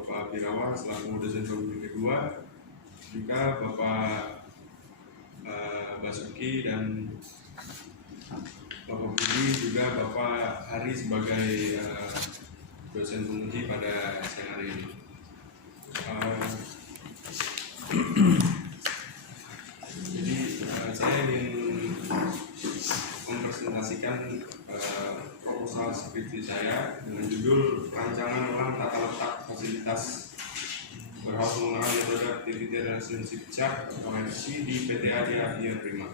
Bapak Birawa selaku dosen pembimbing kedua, juga Bapak Basuki dan Bapak Budi, juga Bapak Hari sebagai dosen penguji pada siang hari ini. Jadi saya ingin mempresentasikan proposal skripsi saya dengan judul Rancangan Ulang Tata Letak Fasilitas Warehouse Menggunakan Metode Activity Relationship Chart Koneksi di PTA Dia Prima.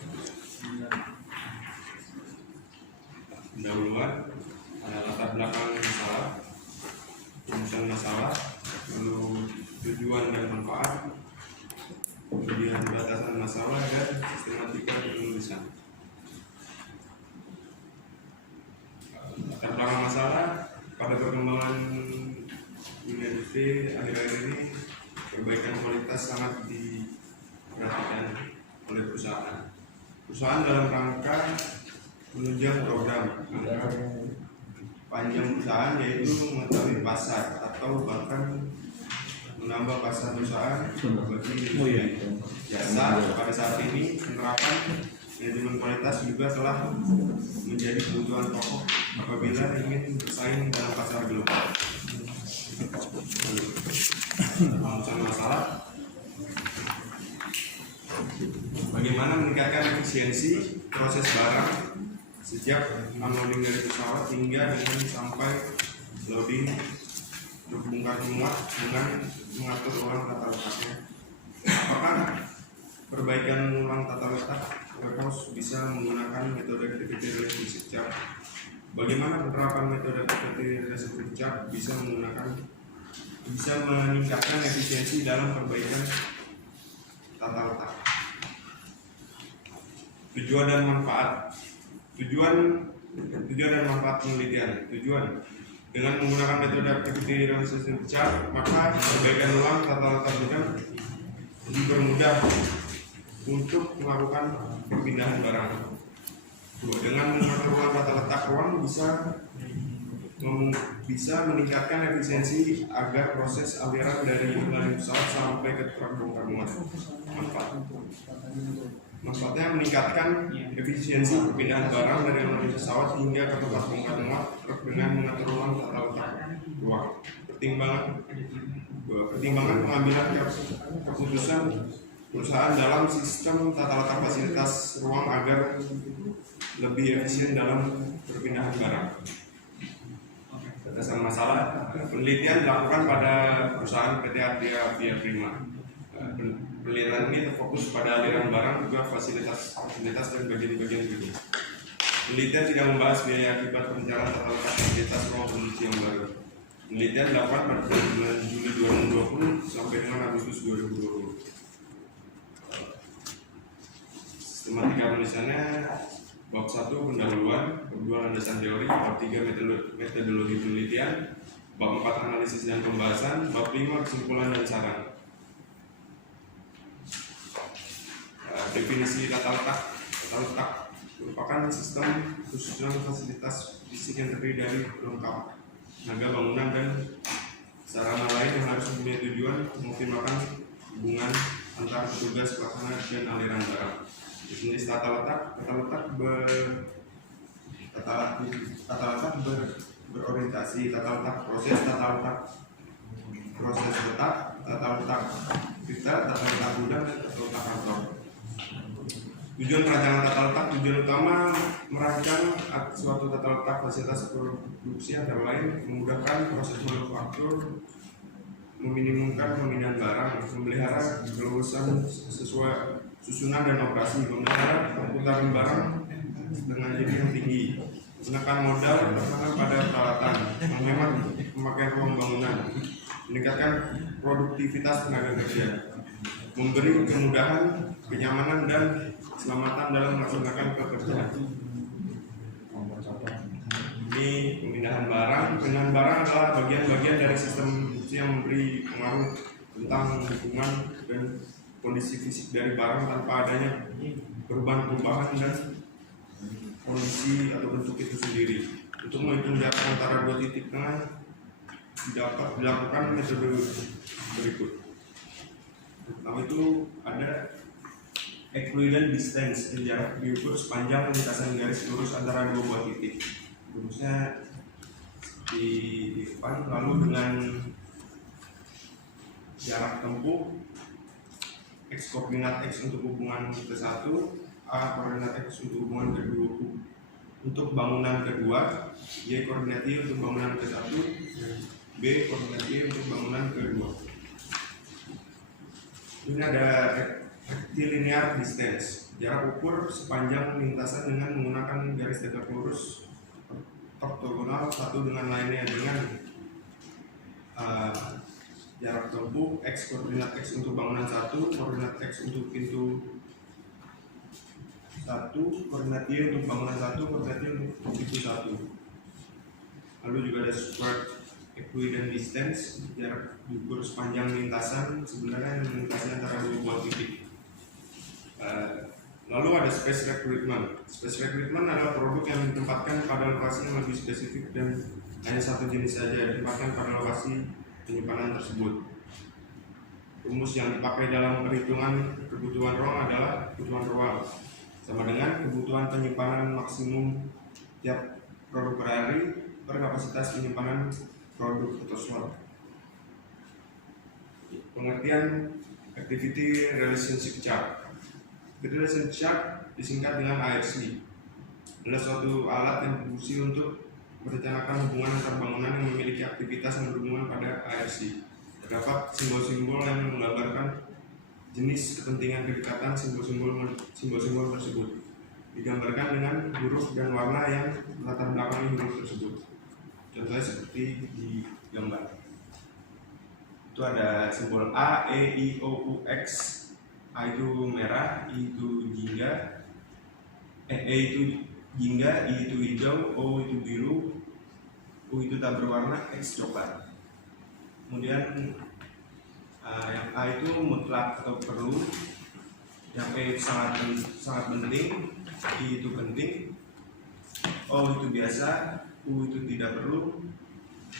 Pendahuluan, ada latar belakang masalah, rumusan masalah, lalu tujuan dan manfaat, kemudian batasan masalah dan sistematika penulisan. Latar belakang masalah, pada perkembangan dunia industri akhir-akhir ini perbaikan kualitas sangat diperhatikan oleh perusahaan. Perusahaan dalam rangka menunjang program panjang perusahaan, yaitu mengetahui pasar atau bahkan menambah pasar perusahaan bagi jasa. Pada saat ini penerapan manajemen kualitas juga telah menjadi kebutuhan pokok apabila ingin bersaing dalam pasar global. Rumusan masalah, bagaimana meningkatkan efisiensi proses barang sejak unloading dari pesawat hingga dengan sampai loading terbongkar muat dengan mengatur ulang tata letaknya. Apakah perbaikan ulang tata letak warehouse bisa menggunakan metode activity relationship chart? Bagaimana penerapan metode activity relationship chart bisa meningkatkan efisiensi dalam perbaikan tata letak? Tujuan dan manfaat. Tujuan dan manfaat penelitian. Tujuan, dengan menggunakan metode activity relationship chart, maka perbaikan ulang tata letak juga dipermudah untuk melakukan perpindahan barang. Dengan mengatur ulang tata letak ruang bisa meningkatkan efisiensi agar proses aliran dari pesawat sampai ke truk bongkar muat. Manfaatnya meningkatkan efisiensi perpindahan barang dari pesawat hingga ke tempat bongkar muat truk dengan mengatur ulang tata letak ruang. Pertimbangan pengambilan keputusan perusahaan dalam sistem tata letak fasilitas ruang agar lebih efisien dalam perpindahan barang. Batasan masalah, penelitian dilakukan pada perusahaan PTA Dia Prima. Penelitian ini terfokus pada aliran barang, juga fasilitas dan bagian-bagian berikut. Penelitian tidak membahas biaya akibat perencanaan tata letak fasilitas ruang produksi yang baru. Penelitian dilakukan pada bulan Juli 2020 sampai dengan Agustus 2020. Sistematika penulisannya: bab 1 pendahuluan, bab 2 landasan teori, bab 3 metodologi penelitian, bab 4 analisis dan pembahasan, bab 5 kesimpulan dan saran. Definisi tata letak. Tata letak merupakan sistem susunan fasilitas fisik yang terdiri dari pelengkap tenaga bangunan dan sarana lain yang harus mempunyai tujuan mengoptimalkan hubungan antar petugas pelaksana dan aliran barang. Jenis tata letak. Tata letak berorientasi: tata letak proses, tata letak proses letak, tata letak kita, tata letak gudang, dan tata letak kantor. Tujuan perancangan tata letak. Tujuan utama merancang suatu tata letak fasilitas produksi antara lain memudahkan proses manufaktur, meminimumkan pemindahan barang, memelihara kelulusan sesuai susunan dan operasi, memelihara perputaran barang dengan jumlah yang tinggi, menekan modal terutama pada peralatan, menghemat pemakaian ruang bangunan, meningkatkan produktivitas tenaga kerja, memberi kemudahan, kenyamanan dan keselamatan dalam melaksanakan pekerjaan. Ini pemindahan barang. Pemindahan barang adalah bagian-bagian dari sistem yang memberi pengaruh tentang lingkungan dan kondisi fisik dari barang tanpa adanya perubahan dan kondisi atau bentuk itu sendiri. Untuk menghitung jarak antara dua titik tengah dapat dilakukan metode berikut. Pertama itu ada Euclidean distance, jarak diukur sepanjang lintasan garis lurus antara dua buah titik. Lurusnya di depan, lalu dengan jarak tempuh x koordinat x untuk hubungan ke-1, a koordinat x untuk hubungan kedua untuk bangunan kedua, y koordinat y untuk bangunan ke-1, b koordinat y untuk bangunan kedua. Ini ada rectilinear distance, jarak ukur sepanjang lintasan dengan menggunakan garis tegak lurus ortogonal satu dengan lainnya dengan jarak tempuh x koordinat x untuk bangunan 1, koordinat x untuk pintu 1, koordinat y untuk bangunan 1, koordinat y untuk pintu 1. Lalu juga ada square Euclidean distance, jarak diukur sepanjang lintasan sebenarnya lintasan antara dua buah titik. Lalu ada space recruitment. Space recruitment adalah produk yang ditempatkan pada lokasi yang lebih spesifik dan hanya satu jenis saja ditempatkan pada lokasi penyimpanan tersebut. Rumus yang dipakai dalam perhitungan kebutuhan ruang adalah kebutuhan ruang sama dengan kebutuhan penyimpanan maksimum tiap produk per hari per kapasitas penyimpanan produk atau slot. Pengertian activity relationship chart. Activity relationship chart disingkat dengan ARC. Adalah suatu alat yang berfungsi untuk merencanakan hubungan antar bangunan yang memiliki aktivitas yang berhubungan pada ARC. Terdapat simbol-simbol yang menggambarkan jenis kepentingan kedekatan simbol-simbol tersebut. Digambarkan dengan huruf dan warna yang melatar belakangi huruf tersebut. Contohnya seperti di gambar. Itu ada simbol A, E, I, O, U, X. A itu merah, I itu jingga, E itu jingga, I itu hijau, O itu biru, U itu tak berwarna, X coklat. Kemudian yang A itu mutlak atau perlu, yang E sangat penting, I itu penting, O itu biasa, U itu tidak perlu,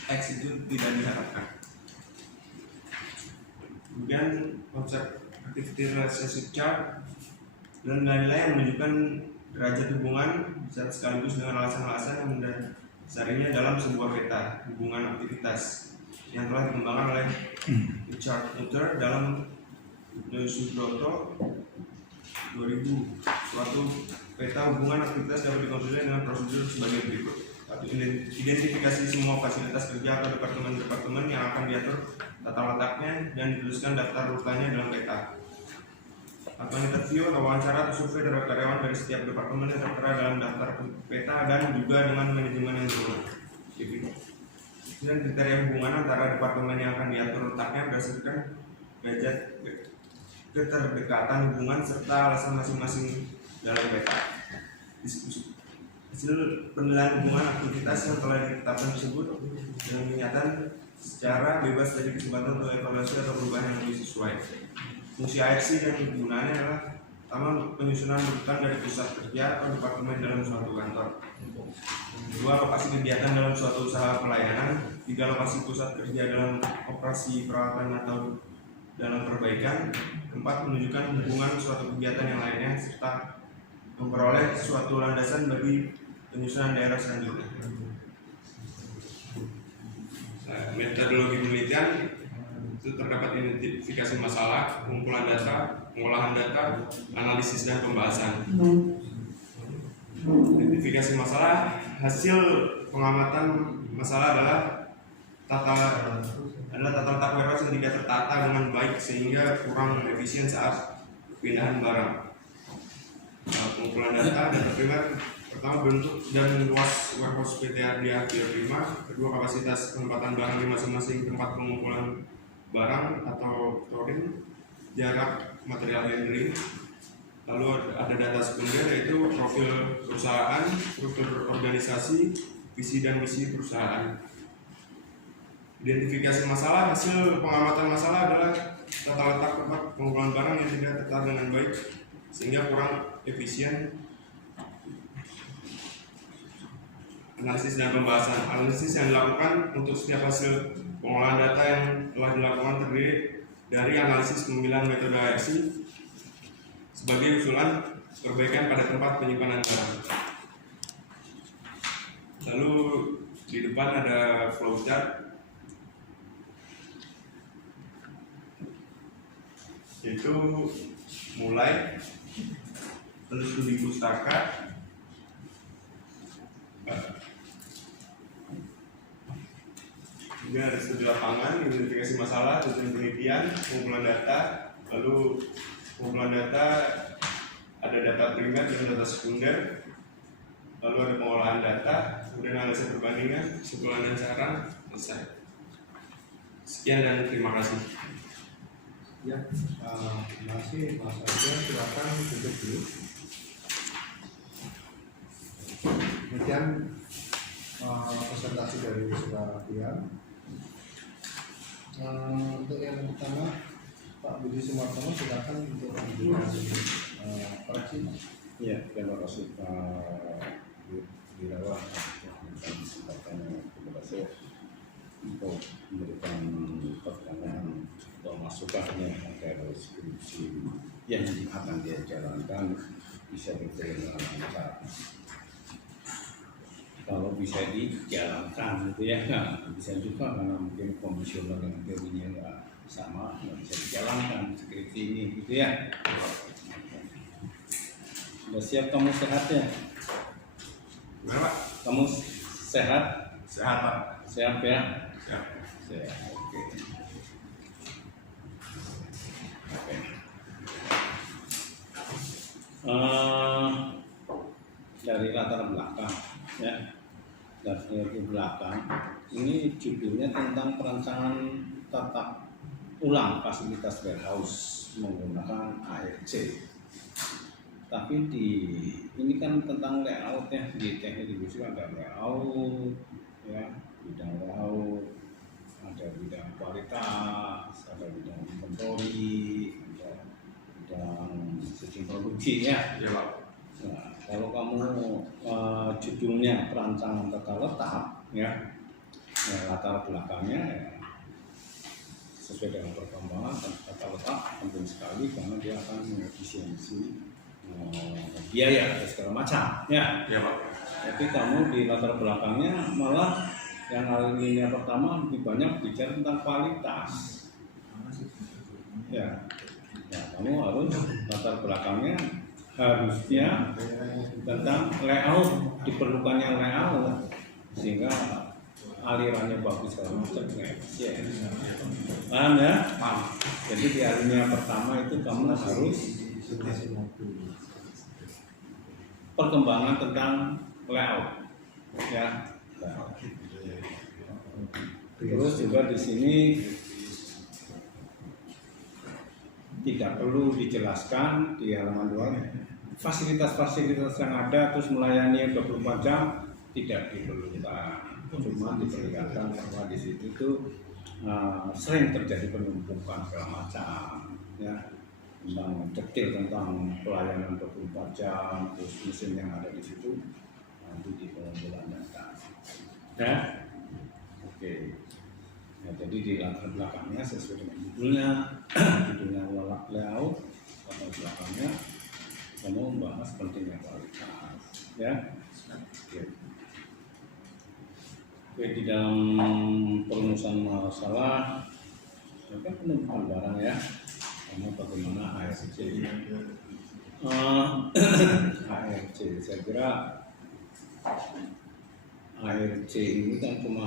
X itu tidak diharapkan. Kemudian konsep activity relationship chart dan nilai-nilai yang menunjukkan derajat hubungan bisa sekaligus dengan alasan-alasan yang mendasarinya dalam sebuah peta hubungan aktivitas yang telah dikembangkan oleh Richard Noether dalam Subroto 2000. Suatu peta hubungan aktivitas dapat dikonstruksi dengan prosedur sebagai berikut. Identifikasi semua fasilitas kerja atau departemen-departemen yang akan diatur tata letaknya dan dituliskan daftar urutannya dalam peta. Atau interview atau wawancara atau survei terhadap karyawan dari setiap departemen yang tertera dalam daftar peta dan juga dengan manajemen yang berulang. Dan kriteria hubungan antara departemen yang akan diatur letaknya berdasarkan derajat keterdekatan hubungan serta alasan masing-masing dalam peta. Diskusi. Hasil penilaian hubungan aktivitas yang telah ditetapkan tersebut dengan kenyataan secara bebas dari kesempatan untuk evaluasi atau perubahan yang lebih sesuai. Fungsi ARC dan kegunaannya adalah pertama penyusunan urutan dari pusat kerja atau departemen dalam suatu kantor. Dua, lokasi kegiatan dalam suatu usaha pelayanan. Tiga, lokasi pusat kerja dalam operasi perawatan atau dalam perbaikan. Empat, menunjukkan hubungan suatu kegiatan yang lainnya serta memperoleh suatu landasan bagi penyusunan daerah selanjutnya. Metodologi penelitian itu terdapat identifikasi masalah, pengumpulan data, pengolahan data, analisis dan pembahasan. Identifikasi masalah, hasil pengamatan masalah adalah tata letak warehouse yang tidak tertata dengan baik sehingga kurang efisien saat pindahan barang. Pengumpulan data primer, pertama bentuk dan luas warehouse PT Ardia Prima, kedua kapasitas penempatan barang di masing-masing tempat pengumpulan barang atau storing, jarak material handling. Lalu ada data sekunder yaitu profil perusahaan, struktur organisasi, visi dan misi perusahaan. Identifikasi masalah, hasil pengamatan masalah adalah tata letak tempat pengumpulan barang yang tidak tertata dengan baik sehingga kurang efisien. Analisis dan pembahasan. Analisis yang dilakukan untuk setiap hasil Pengolahan data yang telah dilakukan terdiri dari analisis pemilihan metode ARC sebagai usulan perbaikan pada tempat penyimpanan barang. Lalu di depan ada flowchart, yaitu mulai studi pustaka, ini ada studi lapangan, identifikasi masalah, tujuan penelitian, pengumpulan data, lalu pengumpulan data ada data primer dan data sekunder, lalu ada pengolahan data, kemudian analisis perbandingan, kesimpulan dan saran, selesai. Sekian dan terima kasih. Ya, terima kasih Mas Arjo. Silakan duduk dulu. Kemudian presentasi dari saudara Tian. Untuk yang pertama, Pak Budi Sumartono, silakan untuk memberikan koreksi. Ya, terima kasih Pak Wirawan atas kesempatannya kepada saya untuk memberikan pertanyaan atau masukannya agar skripsi yang akan dia jalankan bisa berjalan dengan lancar. Kalau bisa dijalankan gitu ya, nah, bisa juga karena mungkin komisioner yang teorinya nggak sama, nggak bisa dijalankan skripsi ini gitu ya. Sudah siap kamu sehat ya? Gimana Pak? Kamu sehat? Sehat Pak? Sehat ya? Sehat. Sehat, oke. Oke. Dari latar belakang ya, dari belakang ini judulnya tentang perancangan tata ulang fasilitas warehouse menggunakan ARC. Tapi ini kan tentang layout ya, di teknik industri ada layout ya, bidang layout, ada bidang kualitas, ada bidang inventory, ada bidang sistem produksi ya. Ya Pak. Nah, kalau kamu judulnya perancangan tata letak ya, latar belakangnya ya, sesuai dengan perkembangan tata letak penting sekali karena dia akan mengefisiensi biaya dan segala macam ya. Ya Pak. Tapi kamu di latar belakangnya malah yang alinea pertama lebih banyak bicara tentang kualitas ya. Nah, kamu harus latar belakangnya harusnya tentang layout, diperlukannya layout sehingga alirannya bagus segala macam efisien. Paham ya? Paham. Jadi di alinea pertama itu kamu harus perkembangan tentang layout ya. Terus juga di sini tidak perlu dijelaskan di halaman 2 fasilitas-fasilitas yang ada terus melayani 24 jam tidak diperlukan, cuma diperlihatkan bahwa di situ tuh sering terjadi penumpukan segala macam ya, tentang detail tentang pelayanan 24 jam terus mesin yang ada di situ nanti di pengumpulan data ya. Oke. Ya, jadi di latar belakangnya sesuai dengan judulnya, judulnya layout, latar belakangnya kamu membahas pentingnya kualitas, ya. Oke, di dalam perumusan masalah, ya kan penumpukan barang ya, kamu bagaimana ARC? ARC, saya kira ARC ini kan cuma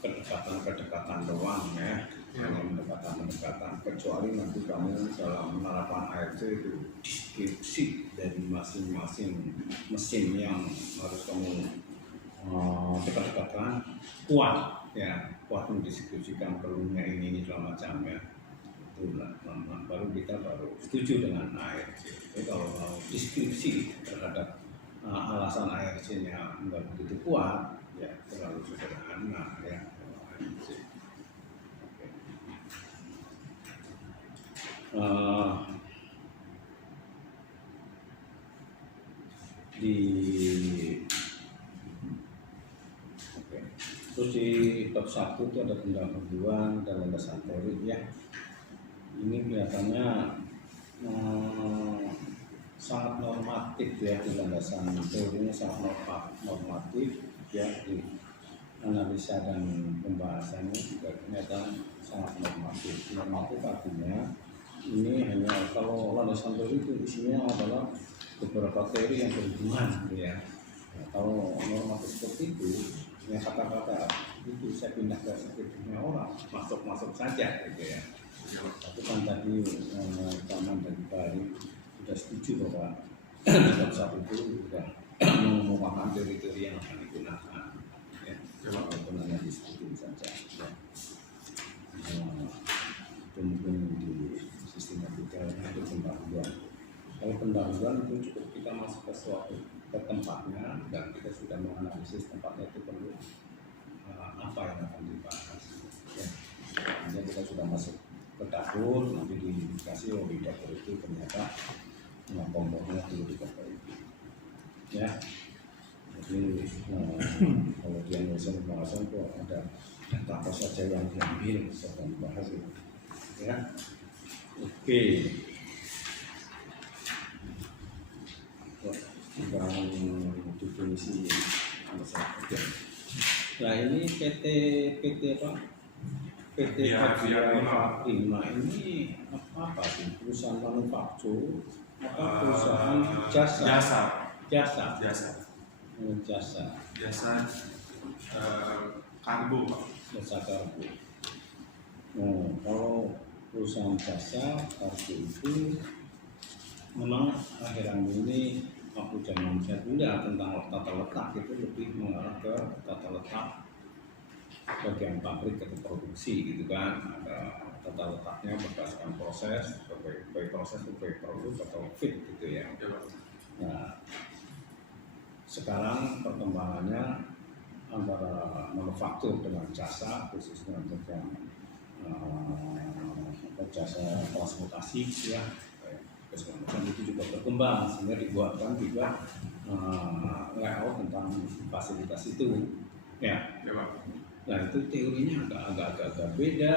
kedekatan doang ya, hanya pendekatan, kecuali nanti kamu dalam penerapan ARC itu deskripsi dari masing-masing mesin yang harus kamu dekat-dekatkan kuat ya, kuat mendeskripsikan perlunya ini segala macam ya. Itulah baru kita baru setuju dengan ARC. Jadi kalau mau deskripsi terhadap alasan ARC-nya nggak begitu kuat, ya terlalu sederhana ya. Terus Terus di bab 1 itu ada pendahuluan dan landasan teori ya. Ini kelihatannya sangat normatif ya, di landasan teorinya sangat normatif ya, di analisa dan pembahasannya juga ternyata sangat normatif. Normatif artinya ini hanya kalau landasan teori itu isinya adalah beberapa teori yang berhubungan gitu ya. Nah, kalau normatif seperti itu ya, kata-kata itu saya pindah ke sekitarnya orang masuk saja gitu ya. Tapi kan tadi Taman dan Bari sudah setuju bahwa di bab 1 itu sudah memahami teori-teori yang akan digunakan ya, walaupun hanya diskusi saja ya. Itu mungkin di sistematika itu pendahuluan. Kalau pendahuluan itu cukup kita masuk ke suatu ke tempatnya dan kita sudah menganalisis tempatnya itu perlu apa yang akan dibahas ya. Hanya kita sudah masuk ke dapur, nanti dikasih di dapur itu ternyata kompornya perlu diperbaiki ya. Jadi kalau di analisa pembahasan itu ada apa saja yang diambil serta dibahas itu ya. Oke, tentang definisi alasan. Nah ini PT apa? PT Pavia 5 ini apa sih? Perusahaan manufaktur atau perusahaan jasa kargo, Pak. Jasa kargo. Nah, kalau perusahaan jasa kargo itu memang akhir-akhir ini waktu zaman saya kuliah tentang tata letak itu lebih mengarah ke tata letak bagian pabrik atau produksi gitu kan. Ada tata letaknya berdasarkan proses, baik proses baik produk atau fit gitu ya. Nah, sekarang perkembangannya antara manufaktur dengan jasa, khususnya untuk yang jasa transportasi ya, keselamatan itu juga berkembang sehingga dibuatkan juga layout tentang fasilitas itu ya. Nah itu teorinya agak beda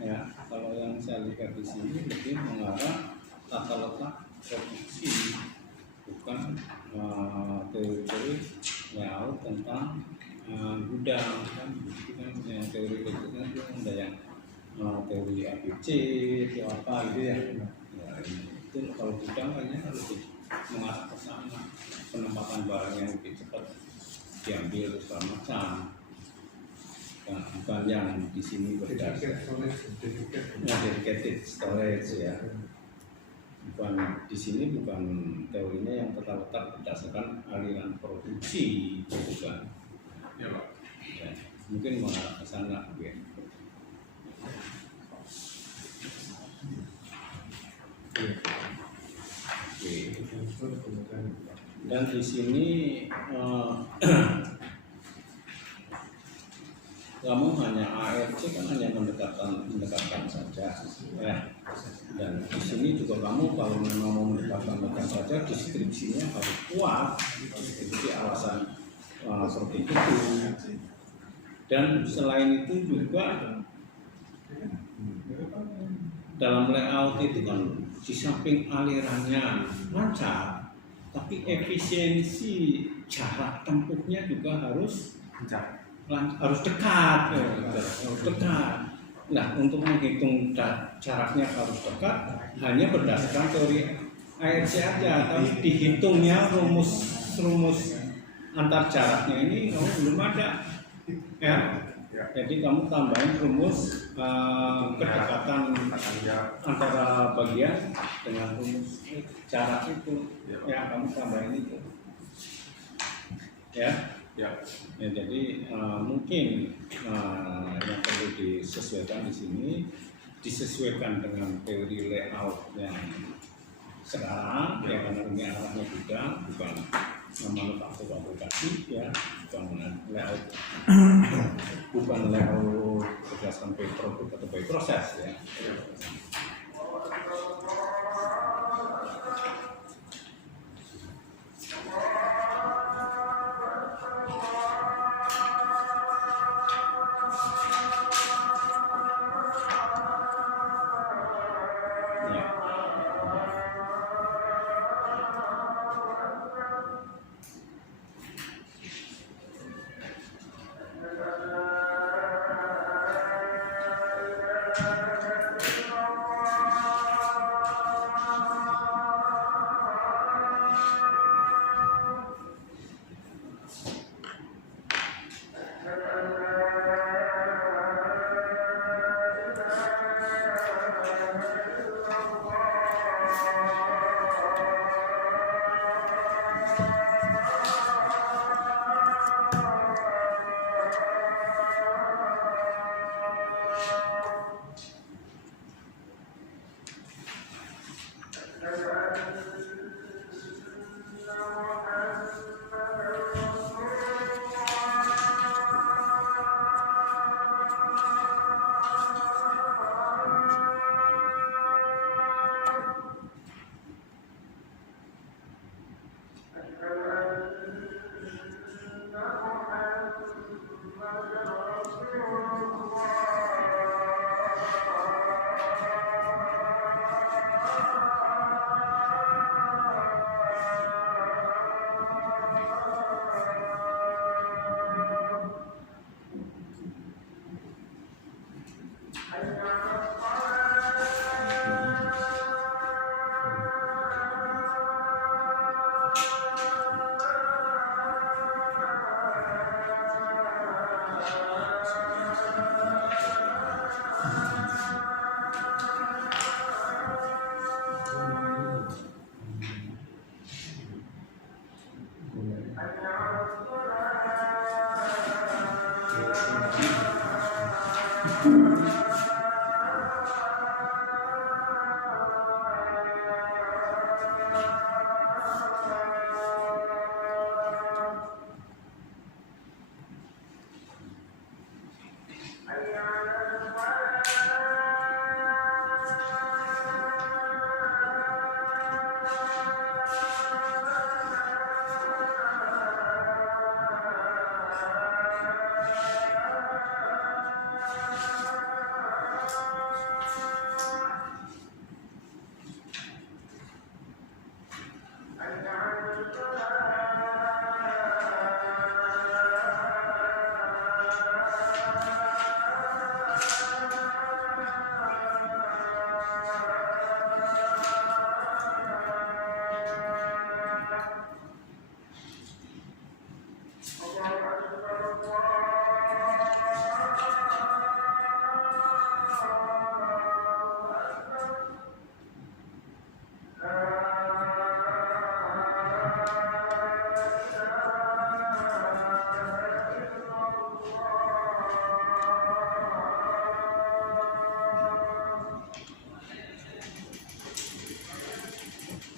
ya. Kalau yang saya lihat di sini lebih mengarah tata letak produksi, bukan teori layout tentang gudang kan. Itu kan yang teori itu kan ada yang teori ABC itu apa gitu ya. Ya itu kalau gudang kayaknya lebih mengarah ke sana, penempatan barang yang lebih cepat diambil segala macam. Nah, bukan yang di sini berdasarkan dedicated storage ya. Bukan di sini bukan teorinya yang terletak berdasarkan aliran produksi gitu kan. Ya, Pak. Ya, mungkin mengarah ke sana ya. Oke. Dan di sini kamu hanya ARC kan hanya mendekatkan saja ya. Dan di sini juga kamu kalau memang mau mendekatkan saja, deskripsinya harus kuat, deskripsi alasan seperti itu. Dan selain itu juga dalam layout itu kan di samping alirannya lancar, tapi efisiensi jarak tempuhnya juga harus dekat, harus dekat. Nah, untuk menghitung jaraknya harus dekat hanya berdasarkan teori ARC aja, tapi dihitungnya rumus antar jaraknya ini kamu belum ada, ya. Jadi kamu tambahin rumus kedekatan antara bagian dengan rumus jarak itu, ya kamu tambahin itu, ya. Ya, jadi mungkin yang perlu disesuaikan di sini disesuaikan dengan teori layout yang sekarang ya, karena ini arahnya bukan manufaktur aplikasi ya, bukan layout berdasarkan by produk atau by proses ya.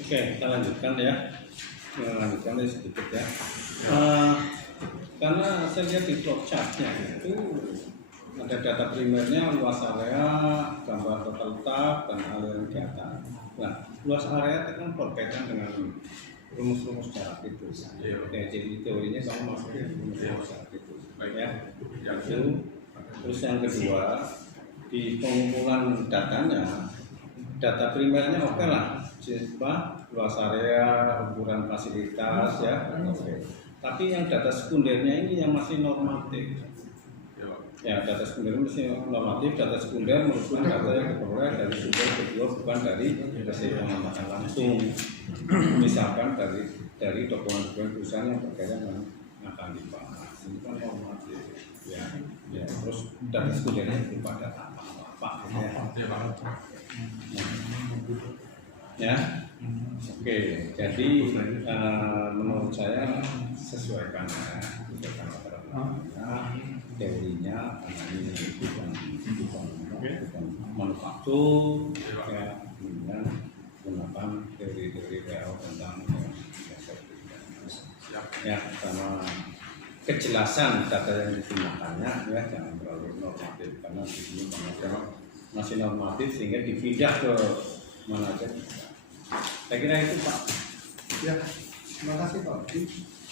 Oke, kita lanjutkan ya. Kita lanjutkan sedikit ya. Karena saya lihat di flowchartnya itu ada data primernya, luas area, gambar total letak, dan aliran data. Nah, luas area itu kan berkaitan dengan rumus-rumus jarak itu. Ya, jadi teorinya sama masuknya rumus jarak itu. Ya, itu. Terus yang kedua, di pengumpulan datanya, data primernya oke lah, luas area, ukuran fasilitas ya, oke. Tapi yang data sekundernya ini yang masih normatif. Ya, data sekunder masih normatif. Data sekunder merupakan data yang diperoleh dari sumber kedua, bukan dari hasil pengamatan langsung. Misalkan dari dokumen-dokumen perusahaan yang berkaitan dengan akan dibahas. Ini kan normatif. Ya, terus data sekundernya berupa data apa? Ya, oke. Jadi menurut saya sesuaikan teorinya, ini bukan manufaktur, ya, kemudian gunakan teori-teori WHO tentang ya, sama kejelasan data yang digunakannya ya, jangan terlalu normatif karena di sini masih normatif sehingga dipindah ke mana aja. Saya kira itu Pak. Ya, terima kasih Pak.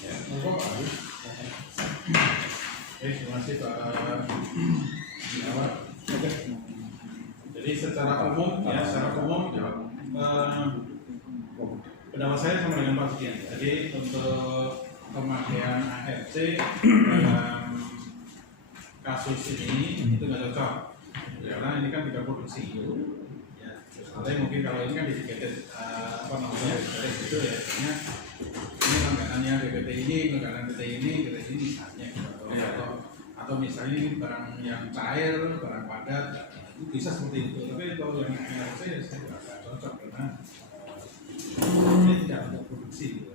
Ya. Monggo Pak. Terima kasih Pak Gunawan. Oke. Jadi secara umum pendapat saya sama dengan Pak Sukian. Jadi untuk pemakaian ARC dalam kasus ini itu nggak cocok karena ini kan tidak produksi. Ya, soalnya mungkin kalau ini kan dedicated itu ya, artinya ini langganannya BPT ini, langganan BPT ini misalnya atau misalnya ini barang yang cair, barang padat, itu bisa seperti itu. Tapi kalau yang ARC ya saya tidak cocok karena ini tidak untuk produksi. Gitu.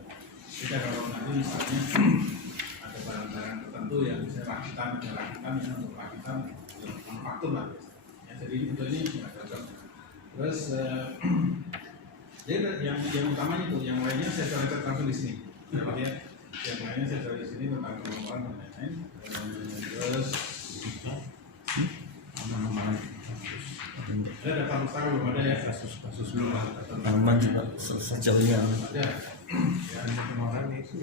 Kita kalau nanti misalnya ada barang-barang tertentu yang bisa rakitan yang untuk rakitan manufaktur lah. Ya, jadi untuk ini tidak cocok. Terus jadi yang utamanya itu, yang lainnya saya coret langsung di sini. Ya, yang lainnya saya coret di sini tentang kemampuan dan lain-lain. Terus ada data pustaka belum ada ya, kasus belum ada. Tanaman juga sejauh ini ada. Ya, kemarin itu.